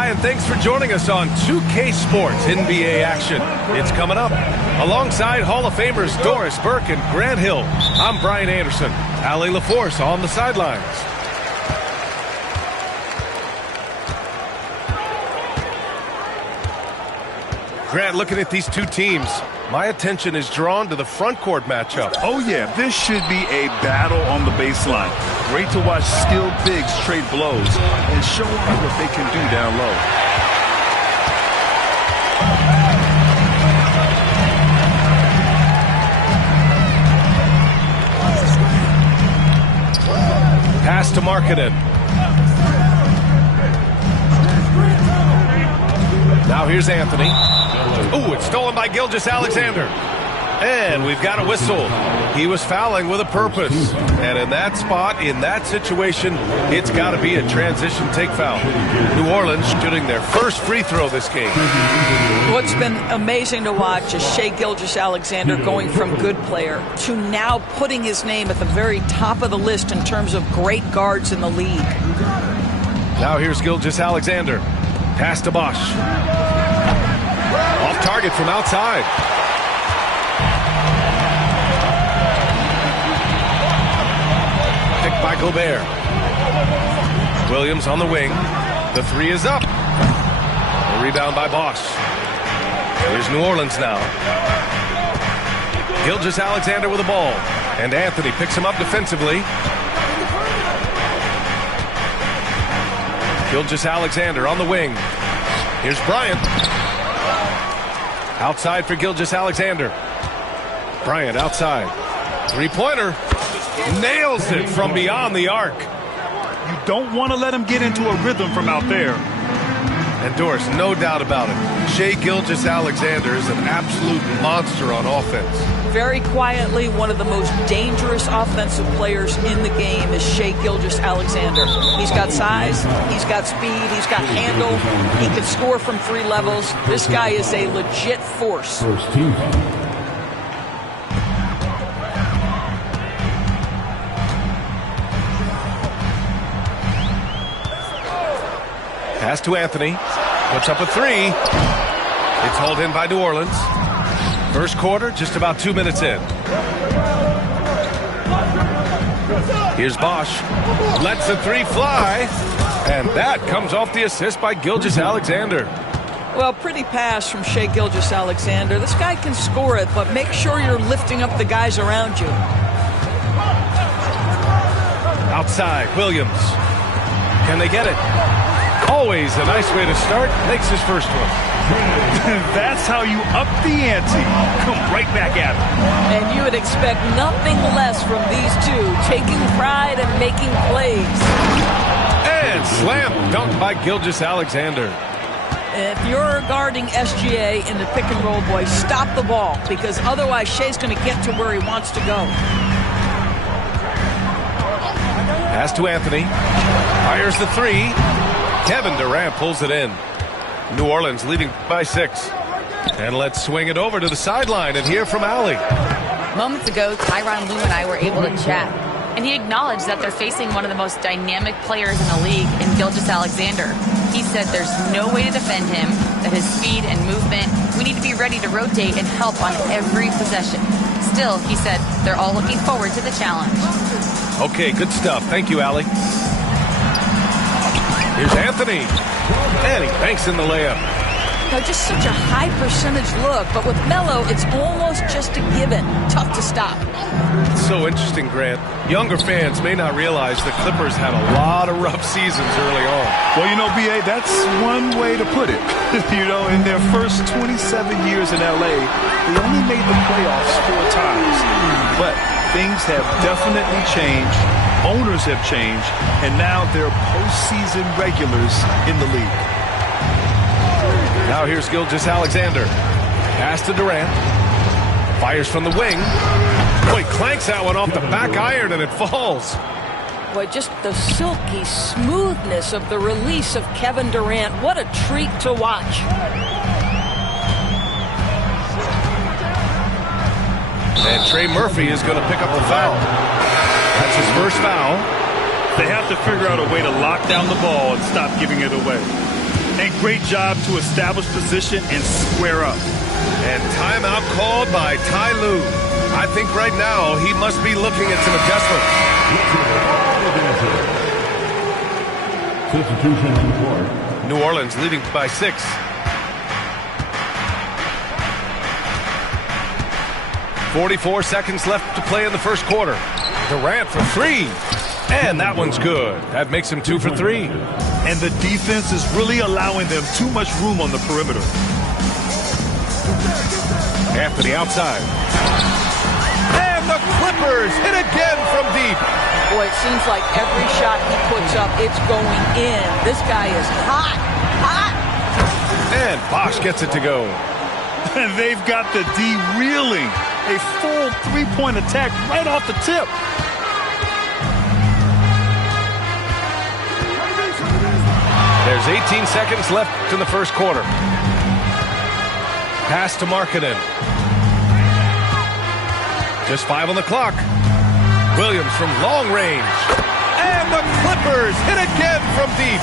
Hi, and thanks for joining us on 2K Sports NBA action. It's coming up. Alongside Hall of Famers Doris Burke and Grant Hill, I'm Brian Anderson. Allie LaForce on the sidelines. Grant, looking at these two teams, my attention is drawn to the front court matchup. Oh, yeah, this should be a battle on the baseline. Great to watch skilled bigs trade blows and show them what they can do down low. Pass to Markkanen. Now here's Anthony. Oh, it's stolen by Gilgeous-Alexander. And we've got a whistle. He was fouling with a purpose. And in that spot, in that situation, it's got to be a transition take foul. New Orleans shooting their first free throw this game. What's been amazing to watch is Shai Gilgeous-Alexander going from good player to now putting his name at the very top of the list in terms of great guards in the league. Now here's Gilgeous-Alexander. Pass to Bosch. Off target from outside. Picked by Gobert. Williams on the wing. The three is up. A rebound by Bosch. Here's New Orleans now. Gilgeous-Alexander with the ball. And Anthony picks him up defensively. Gilgeous-Alexander on the wing. Here's Bryant. Outside for Gilgeous-Alexander. Bryant outside. Three-pointer. Nails it from beyond the arc. You don't want to let him get into a rhythm from out there. And Doris, no doubt about it, Shai Gilgeous-Alexander is an absolute monster on offense. Very quietly, one of the most dangerous offensive players in the game is Shai Gilgeous-Alexander. He's got size, he's got speed, he's got handle, he can score from three levels. This guy is a legit force. Pass to Anthony. Puts up a three. It's hauled in by New Orleans. First quarter, just about 2 minutes in. Here's Bosch. Lets the three fly. And that comes off the assist by Gilgeous-Alexander. Well, pretty pass from Shai Gilgeous-Alexander. This guy can score it, but make sure you're lifting up the guys around you. Outside, Williams. Can they get it? Always a nice way to start. Makes his first one. That's how you up the ante. Come right back at him. And you would expect nothing less from these two, taking pride and making plays. And slam dunk by Gilgeous-Alexander. If you're guarding SGA in the pick and roll, boy, stop the ball, because otherwise Shai's going to get to where he wants to go. Pass to Anthony. Fires the three. Kevin Durant pulls it in. New Orleans leading by 6. And let's swing it over to the sideline and hear from Allie. Moments ago, Tyronn Lue and I were able to chat, and he acknowledged that they're facing one of the most dynamic players in the league in Gilgeous-Alexander. He said there's no way to defend him, that his speed and movement, we need to be ready to rotate and help on every possession. Still, he said they're all looking forward to the challenge. Okay, good stuff. Thank you, Allie. Here's Anthony. And he banks in the layup. Now, just such a high percentage look, but with Melo, it's almost just a given. Tough to stop. It's so interesting, Grant. Younger fans may not realize the Clippers had a lot of rough seasons early on. Well, you know, B.A., that's one way to put it. You know, in their first 27 years in L.A., they only made the playoffs 4 times. But things have definitely changed. Owners have changed, and now they're postseason regulars in the league. Now here's Gilgeous-Alexander. Pass to Durant. Fires from the wing. Boy, clanks that one off the back iron, and it falls. Boy, just the silky smoothness of the release of Kevin Durant. What a treat to watch. And Trey Murphy is going to pick up the foul. That's his first foul. They have to figure out a way to lock down the ball and stop giving it away. And great job to establish position and square up. And timeout called by Ty Lue. I think right now he must be looking at some adjustments. Substitution on the court. New Orleans leading by 6. .44 seconds left to play in the first quarter. Durant for 3. And that one's good. That makes him 2 for 3. And the defense is really allowing them too much room on the perimeter. Anthony outside. And the Clippers hit again from deep. Boy, it seems like every shot he puts up, it's going in. This guy is hot, hot. And Bosh gets it to go. And they've got the D reeling. A full three-point attack right off the tip. There's 18 seconds left in the first quarter. Pass to Markkanen. Just 5 on the clock. Williams from long range. And the Clippers hit again from deep.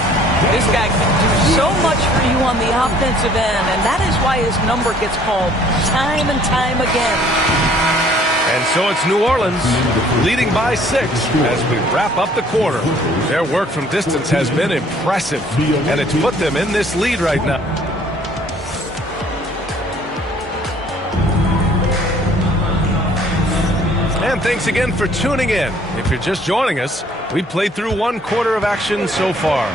This guy can do so much for you on the offensive end, and that is why his number gets called time and time again. And so it's New Orleans leading by 6 as we wrap up the quarter. Their work from distance has been impressive, and it's put them in this lead right now. And thanks again for tuning in. If you're just joining us, we've played through 1 quarter of action so far.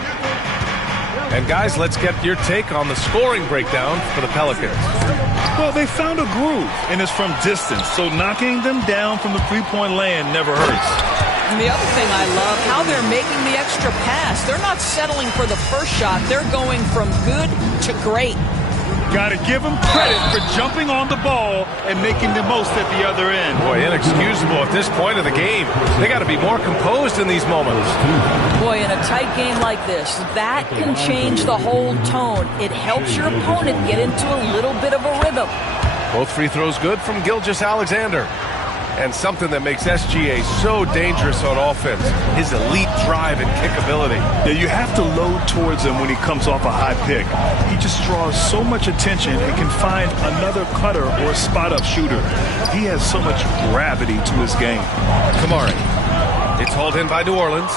And guys, let's get your take on the scoring breakdown for the Pelicans. Well, they found a groove, and it's from distance, so knocking them down from the three-point land never hurts. And the other thing I love, how they're making the extra pass. They're not settling for the first shot. They're going from good to great. Got to give them credit for jumping on the ball and making the most at the other end. Boy, inexcusable at this point of the game. They got to be more composed in these moments. Boy, in a tight game like this, that can change the whole tone. It helps your opponent get into a little bit of a rhythm. Both free throws good from Gilgeous-Alexander. And something that makes SGA so dangerous on offense, his elite drive and kick ability. Yeah, you have to load towards him when he comes off a high pick. He just draws so much attention and can find another cutter or a spot-up shooter. He has so much gravity to his game. Kamari. It's hauled in by New Orleans.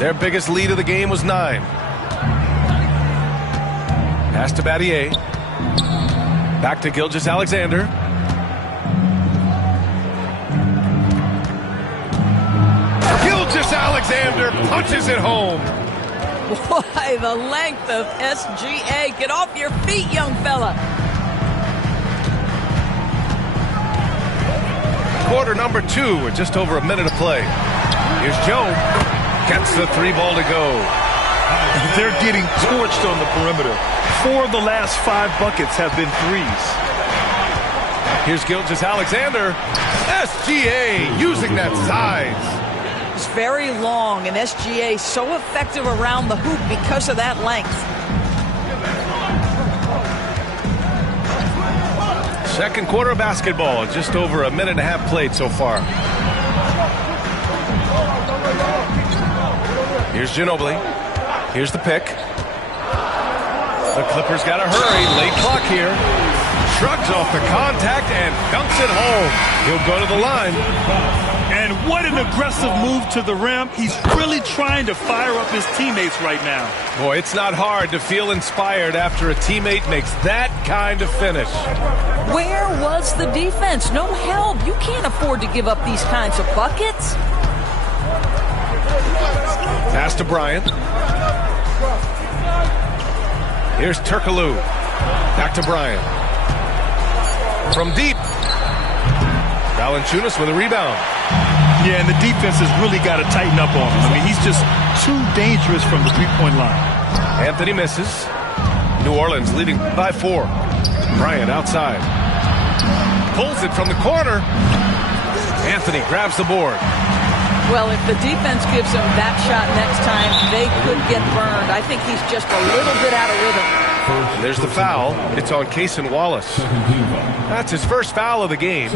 Their biggest lead of the game was 9. Pass to Battier. Back to Gilgeous-Alexander. Gilgeous-Alexander punches it home. Boy, the length of SGA. Get off your feet, young fella. Quarter number 2 with just over a minute to play. Here's Joe. Gets the 3 ball to go. They're getting torched on the perimeter. 4 of the last 5 buckets have been threes. Here's Gilgeous-Alexander. SGA using that size. It's very long, and SGA so effective around the hoop because of that length. Second quarter of basketball. Just over a minute and a half played so far. Here's Ginobili. Here's the pick. The Clippers got to hurry. Late clock here. Shrugs off the contact and dunks it home. He'll go to the line. And what an aggressive move to the rim. He's really trying to fire up his teammates right now. Boy, it's not hard to feel inspired after a teammate makes that kind of finish. Where was the defense? No help. You can't afford to give up these kinds of buckets. Pass to Bryant. Here's Turkoglu. Back to Bryant. From deep. Valanciunas with a rebound. Yeah, and the defense has really got to tighten up on him. I mean, he's just too dangerous from the three-point line. Anthony misses. New Orleans leading by 4. Bryant outside. Pulls it from the corner. Anthony grabs the board. Well, if the defense gives him that shot next time, they could get burned. I think he's just a little bit out of rhythm. And there's the foul. It's on Cason Wallace. That's his first foul of the game.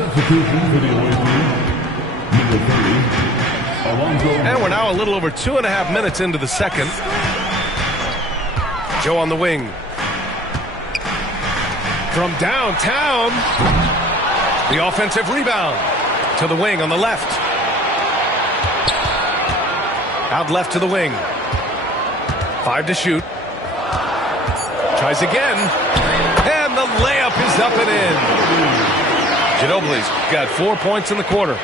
And we're now a little over 2.5 minutes into the second. Joe on the wing. From downtown, the offensive rebound to the wing on the left. Out left to the wing. 5 to shoot. Tries again. And the layup is up and in. Ginobili's got 4 points in the quarter.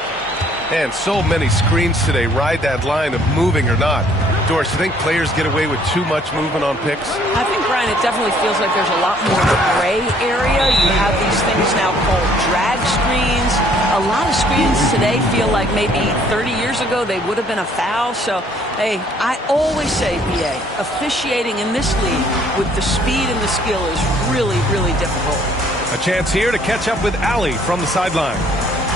And so many screens today ride that line of moving or not. Doris, you think players get away with too much movement on picks? I think, Brian, it definitely feels like there's a lot more gray area. You have these things now called drag screens. A lot of screens today feel like maybe 30 years ago they would have been a foul. So, hey, I always say, BA, officiating in this league with the speed and the skill is really, really difficult. A chance here to catch up with Allie from the sideline.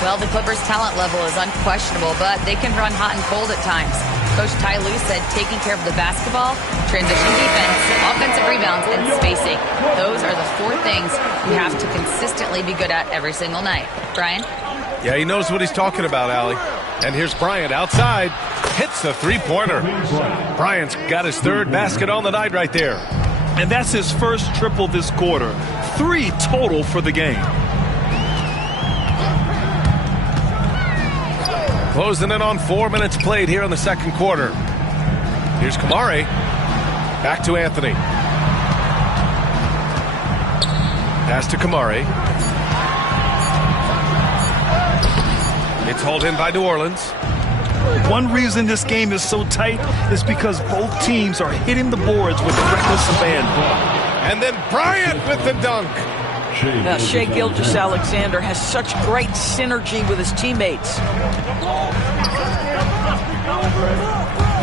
Well, the Clippers' talent level is unquestionable, but they can run hot and cold at times. Coach Ty Lue said taking care of the basketball, transition defense, offensive rebounds, and spacing. Those are the 4 things you have to consistently be good at every single night. Brian? Yeah, he knows what he's talking about, Allie. And here's Bryant outside. Hits the three-pointer. Bryant's got his 3rd basket on the night right there. And that's his first triple this quarter. 3 total for the game. Closing in on 4 minutes played here in the second quarter. Here's Kamari. Back to Anthony. Pass to Kamari. It's hauled in by New Orleans. One reason this game is so tight is because both teams are hitting the boards with reckless abandon. And then Bryant with the dunk. Now, Shai Gilgeous-Alexander has such great synergy with his teammates.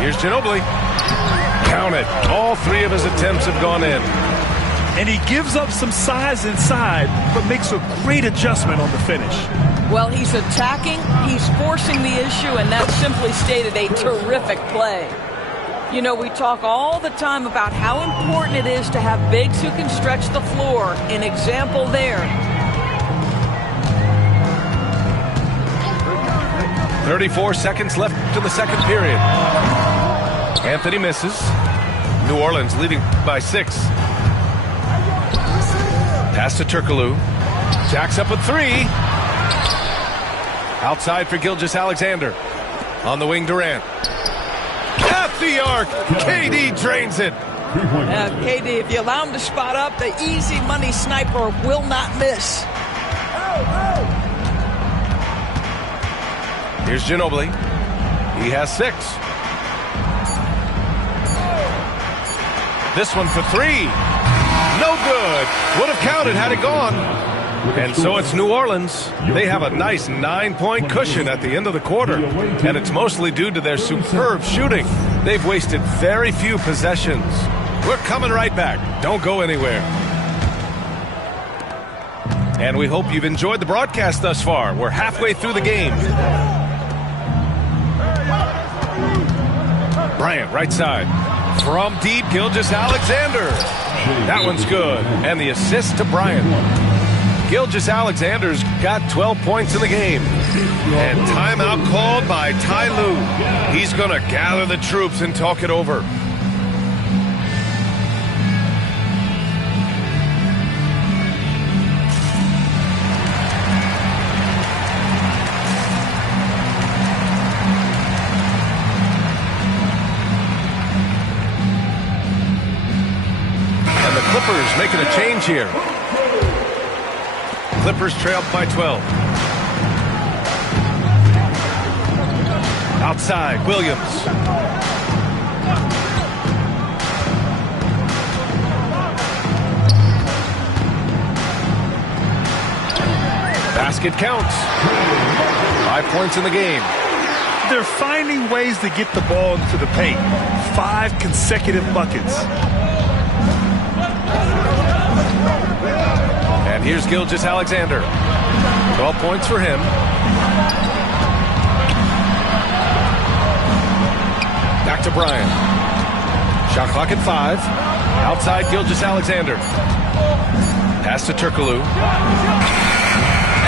Here's Ginobili. Count it. All 3 of his attempts have gone in. And he gives up some size inside, but makes a great adjustment on the finish. Well, he's attacking, he's forcing the issue, and that's simply stated a terrific play. You know, we talk all the time about how important it is to have bigs who can stretch the floor. An example there. 34 seconds left to the second period. Anthony misses. New Orleans leading by 6. Pass to Turkoglu. Jacks up a 3. Outside for Gilgeous-Alexander. On the wing, Durant. At the arc, KD drains it. KD, if you allow him to spot up, the easy money sniper will not miss. Here's Ginobili. He has 6. This one for 3. No good. Would have counted had it gone. And so it's New Orleans. They have a nice 9-point cushion at the end of the quarter. And it's mostly due to their superb shooting. They've wasted very few possessions. We're coming right back. Don't go anywhere. And we hope you've enjoyed the broadcast thus far. We're halfway through the game. Bryant, right side. From deep, Gilgeous-Alexander. That one's good. And the assist to Bryant. Gilgeous-Alexander's got 12 points in the game. And timeout called by Ty Lue. He's going to gather the troops and talk it over. And the Clippers making a change here. Clippers trailed by 12. Outside, Williams. Basket counts. 5 points in the game. They're finding ways to get the ball into the paint. 5 consecutive buckets. And here's Gilgeous-Alexander. 12 points for him. Back to Bryant. Shot clock at 5. Outside Gilgeous-Alexander. Pass to Turkoglu.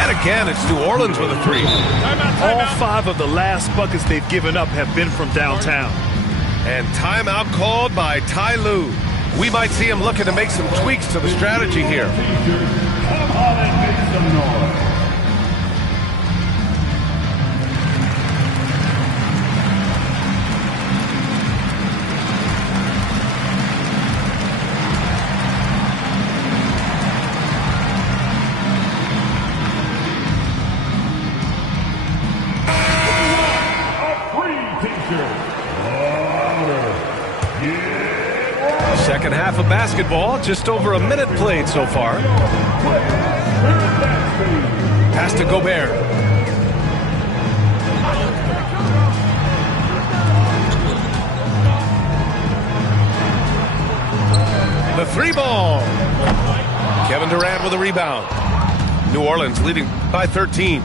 And again, it's New Orleans with a 3. All 5 of the last buckets they've given up have been from downtown. And timeout called by Ty Lue. We might see him looking to make some tweaks to the strategy here. Come on and make some noise. Second half of basketball, just over a minute played so far. Pass to Gobert. The three ball. Kevin Durant with a rebound. New Orleans leading by 13.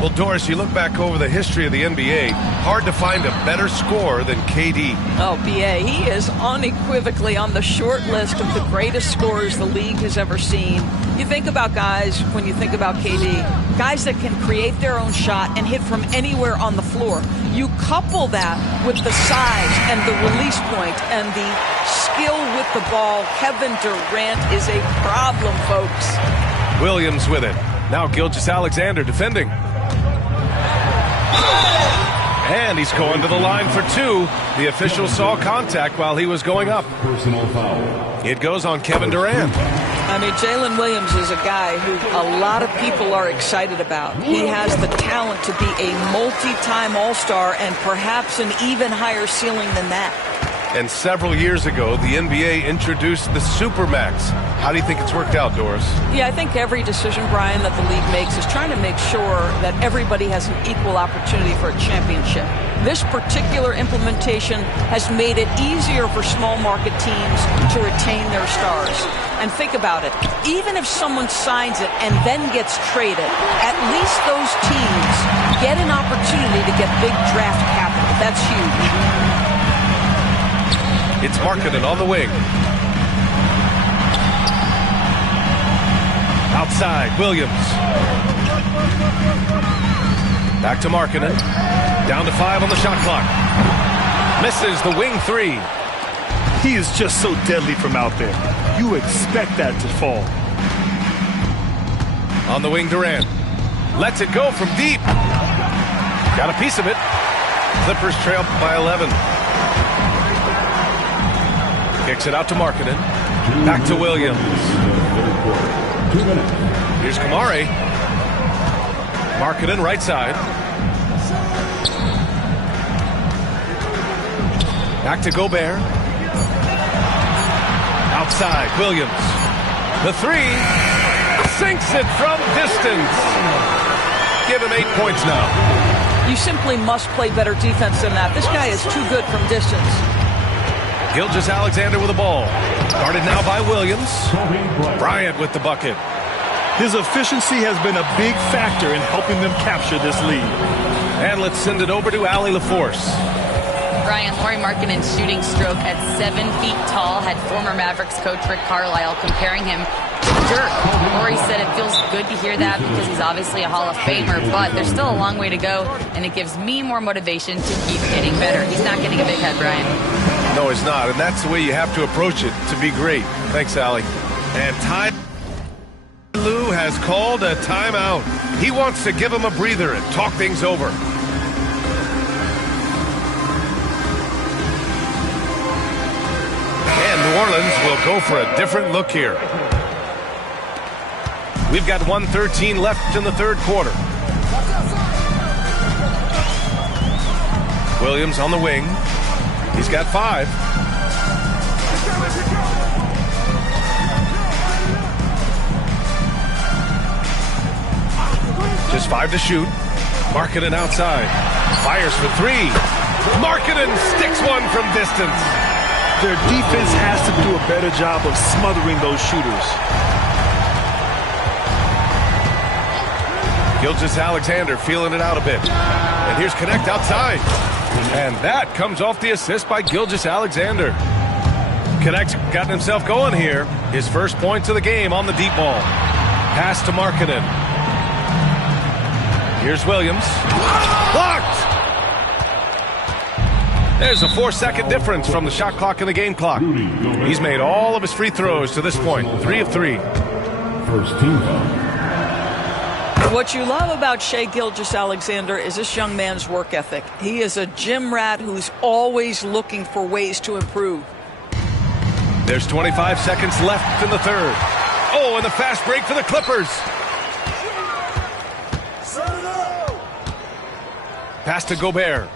Well, Doris, you look back over the history of the NBA, hard to find a better scorer than KD. Oh, B.A., he is unequivocally on the short list of the greatest scorers the league has ever seen. You think about guys, when you think about KD, guys that can create their own shot and hit from anywhere on the floor. You couple that with the size and the release point and the skill with the ball. Kevin Durant is a problem, folks. Williams with it. Now Gilgeous-Alexander defending. And he's going to the line for two. The official saw contact while he was going up. Personal foul. It goes on Kevin Durant. I mean, Jalen Williams is a guy who a lot of people are excited about. He has the talent to be a multi-time All-Star and perhaps an even higher ceiling than that. And several years ago, the NBA introduced the Supermax. How do you think it's worked out, Doris? Yeah, I think every decision, Brian, that the league makes is trying to make sure that everybody has an equal opportunity for a championship. This particular implementation has made it easier for small market teams to retain their stars. And think about it. Even if someone signs it and then gets traded, at least those teams get an opportunity to get big draft capital. That's huge. It's Markkanen on the wing. Outside, Williams. Back to Markkanen. Down to 5 on the shot clock. Misses the wing three. He is just so deadly from out there. You expect that to fall. On the wing, Durant. Lets it go from deep. Got a piece of it. Clippers trail by 11. Kicks it out to Markkanen. Back to Williams. Here's Kamari. Markkanen right side. Back to Gobert. Outside, Williams. The three. Sinks it from distance. Give him 8 points now. You simply must play better defense than that. This guy is too good from distance. Gilgeous-Alexander with the ball. Guarded now by Williams. Bryant with the bucket. His efficiency has been a big factor in helping them capture this lead. And let's send it over to Allie LaForce. Brian, Lauri Markkanen's shooting stroke at 7 feet tall had former Mavericks coach Rick Carlisle comparing him to Dirk. Lauri said it feels good to hear that because he's obviously a Hall of Famer, but there's still a long way to go, and it gives me more motivation to keep getting better. He's not getting a big head, Brian. No, he's not, and that's the way you have to approach it to be great. Thanks, Allie. And Ty Lue has called a timeout. He wants to give him a breather and talk things over. And New Orleans will go for a different look here. We've got 1:13 left in the third quarter. Williams on the wing. He's got 5. Just 5 to shoot. Markkanen outside. Fires for 3. Markkanen sticks one from distance. Their defense has to do a better job of smothering those shooters. Gilgeous-Alexander feeling it out a bit. And here's Connect outside. And that comes off the assist by Gilgeous-Alexander. Connect's gotten himself going here. His first points of the game on the deep ball. Pass to Markkanen. Here's Williams. Blocked! There's a 4-second difference from the shot clock and the game clock. He's made all of his free throws to this point, 3 of 3. First team foul. What you love about Shai Gilgeous-Alexander is this young man's work ethic. He is a gym rat who's always looking for ways to improve. There's 25 seconds left in the third. Oh, and the fast break for the Clippers. Pass to Gobert.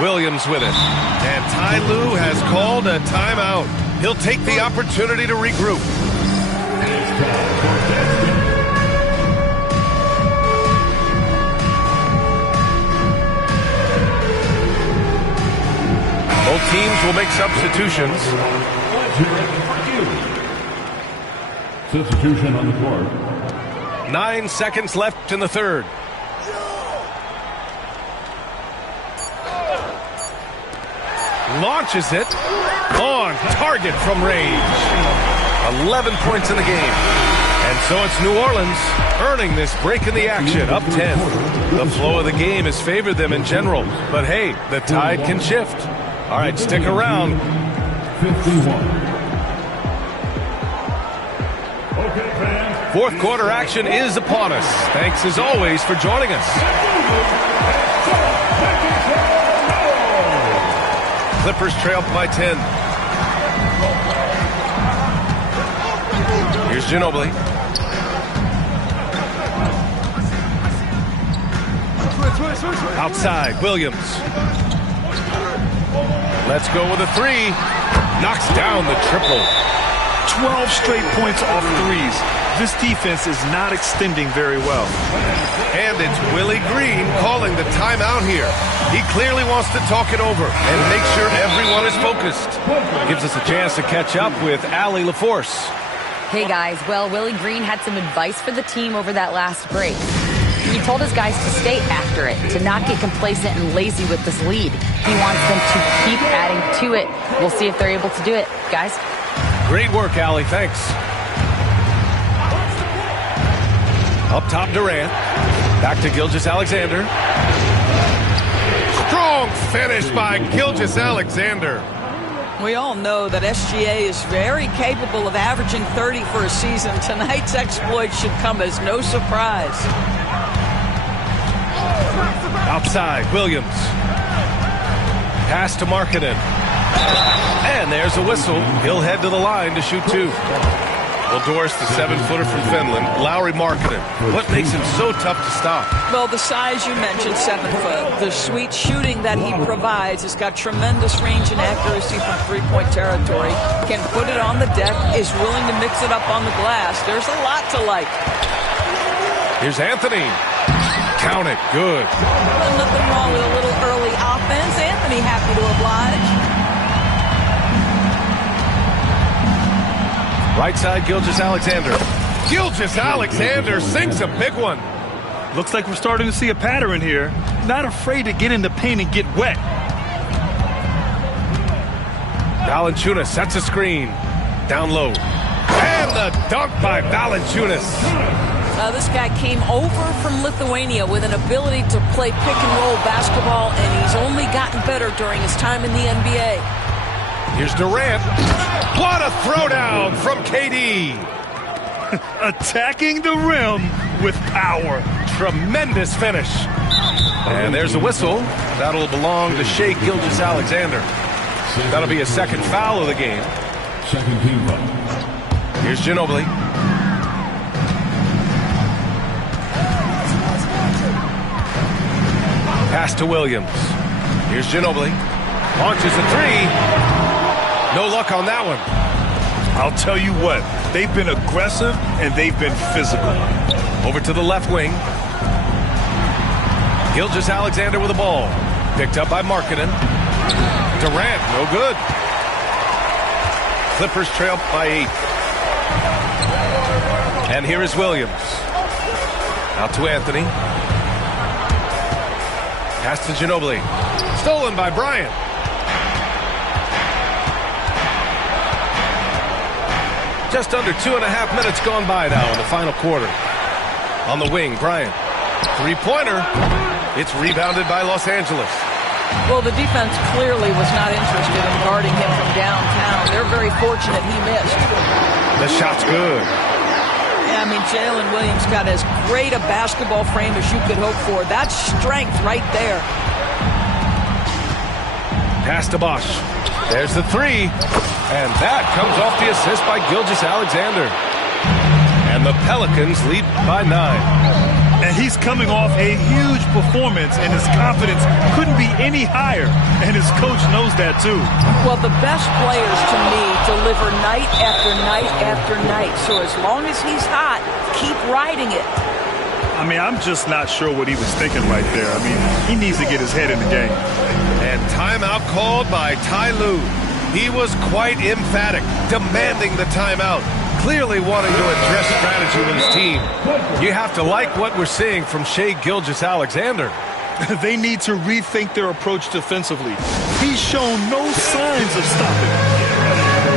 Williams with it. And Ty Lue has called a timeout. He'll take the opportunity to regroup. Both teams will make substitutions. Substitution on the court. 9 seconds left in the third. Launches it on target from range. 11 points in the game. And so it's New Orleans earning this break in the action, up 10. The flow of the game has favored them in general. But hey, the tide can shift. All right, stick around. 51. Fourth quarter action is upon us. Thanks as always for joining us. Clippers trail by 10. Here's Ginobili. Outside, Williams. Let's go with a three. Knocks down the triple. 12 straight points off threes. This defense is not extending very well. And it's Willie Green calling the timeout here. He clearly wants to talk it over and make sure everyone is focused. Gives us a chance to catch up with Allie LaForce. Hey guys, well, Willie Green had some advice for the team over that last break. He told his guys to stay after it, to not get complacent and lazy with this lead. He wants them to keep adding to it. We'll see if they're able to do it. Guys? Great work, Allie. Thanks. Up top, Durant. Back to Gilgeous-Alexander. Strong finish by Gilgeous-Alexander. We all know that SGA is very capable of averaging 30 for a season. Tonight's exploit should come as no surprise. Outside, Williams. Pass to Markkanen. And there's a whistle. He'll head to the line to shoot two. Well, Doris, the 7-footer from Finland, Lauri Markkanen. What makes him so tough to stop? Well, the size you mentioned, 7 foot. The sweet shooting that he provides has got tremendous range and accuracy from three-point territory. Can put it on the deck, is willing to mix it up on the glass. There's a lot to like. Here's Anthony. Count it. Good. Well, nothing wrong with a little early offense. Anthony happy to oblige. Right side, Gilgeous-Alexander. Gilgeous-Alexander sinks a big one. Looks like we're starting to see a pattern here. Not afraid to get in the paint and get wet. Valanciunas sets a screen. Down low. And the dunk by Valanciunas. This guy came over from Lithuania with an ability to play pick-and-roll basketball, and he's only gotten better during his time in the NBA. Here's Durant. What a throwdown from KD. Attacking the rim with power. Tremendous finish. And there's a whistle. That'll belong to Shai Gilgeous-Alexander. That'll be a second foul of the game. Second team foul. Here's Ginobili. Pass to Williams. Here's Ginobili. Launches a three. No luck on that one. I'll tell you what, they've been aggressive and they've been physical. Over to the left wing. Gilgeous-Alexander with the ball. Picked up by Markkanen. Durant, no good. Clippers trail by 8. And here is Williams. Out to Anthony. Pass to Ginobili. Stolen by Bryant. Just under 2.5 minutes gone by now in the final quarter. On the wing, Bryant. Three-pointer. It's rebounded by Los Angeles. Well, the defense clearly was not interested in guarding him from downtown. They're very fortunate he missed. The shot's good. Yeah, I mean, Jalen Williams got as great a basketball frame as you could hope for. That's strength right there. Pass to Bosch. There's the three. And that comes off the assist by Gilgeous-Alexander. And the Pelicans lead by 9. And he's coming off a huge performance, and his confidence couldn't be any higher. And his coach knows that, too. Well, the best players, to me, deliver night after night after night. So as long as he's hot, keep riding it. I mean, I'm just not sure what he was thinking right there. I mean, he needs to get his head in the game. And timeout called by Ty Lue. He was quite emphatic, demanding the timeout. Clearly wanting to address strategy with his team. You have to like what we're seeing from Shai Gilgeous-Alexander. They need to rethink their approach defensively. He's shown no signs of stopping.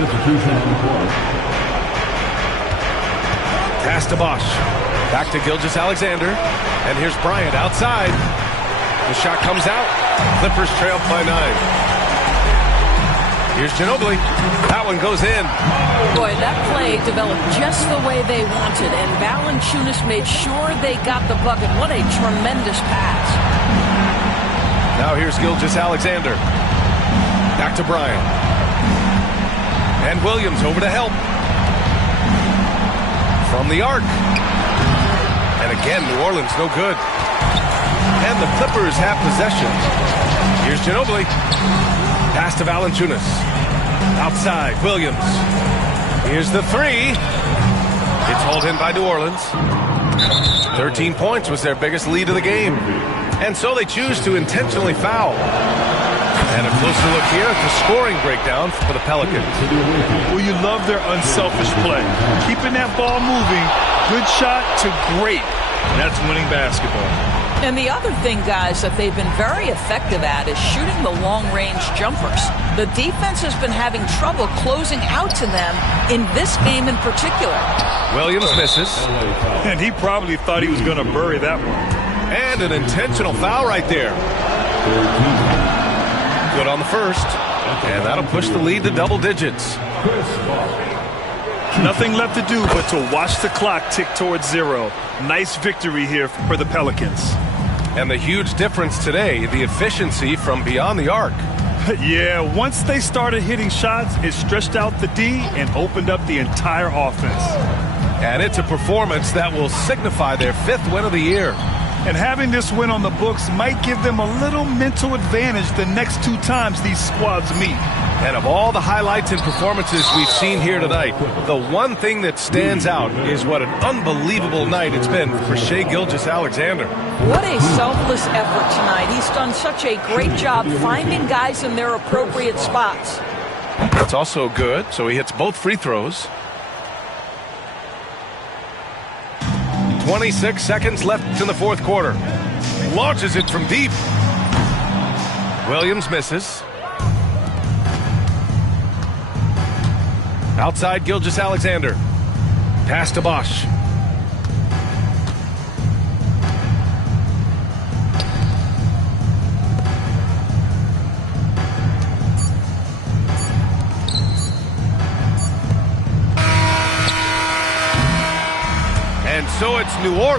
Substitution on the court. Pass to Bosch. Back to Gilgeous-Alexander. And here's Bryant outside. The shot comes out. Clippers trail by 9. Here's Ginobili. That one goes in. Boy, that play developed just the way they wanted, and Valanciunas made sure they got the bucket. What a tremendous pass. Now here's Gilgeous-Alexander. Back to Bryant. And Williams over to help. From the arc. And again, New Orleans no good. And the Clippers have possession. Here's Ginobili. Pass to Valanciunas. Outside, Williams. Here's the three. It's hauled in by New Orleans. 13 points was their biggest lead of the game. And so they choose to intentionally foul. And a closer look here at the scoring breakdown for the Pelicans. Well, you love their unselfish play. Keeping that ball moving, good shot to great. That's winning basketball. And the other thing, guys, that they've been very effective at is shooting the long-range jumpers. The defense has been having trouble closing out to them in this game in particular. Williams misses. And he probably thought he was going to bury that one. And an intentional foul right there. Good on the first. And that'll push the lead to double digits. Nothing left to do but to watch the clock tick towards 0. Nice victory here for the Pelicans. And the huge difference today, the efficiency from beyond the arc. Yeah, once they started hitting shots, it stretched out the D and opened up the entire offense. And it's a performance that will signify their 5th win of the year. And having this win on the books might give them a little mental advantage the next 2 times these squads meet. And of all the highlights and performances we've seen here tonight, the one thing that stands out is what an unbelievable night it's been for Shai Gilgeous-Alexander. What a selfless effort tonight. He's done such a great job finding guys in their appropriate spots. That's also good, so he hits both free throws. 26 seconds left in the 4th quarter. Launches it from deep. Williams misses. Outside Gilgeous-Alexander. Pass to Bosch. And so it's New Orleans.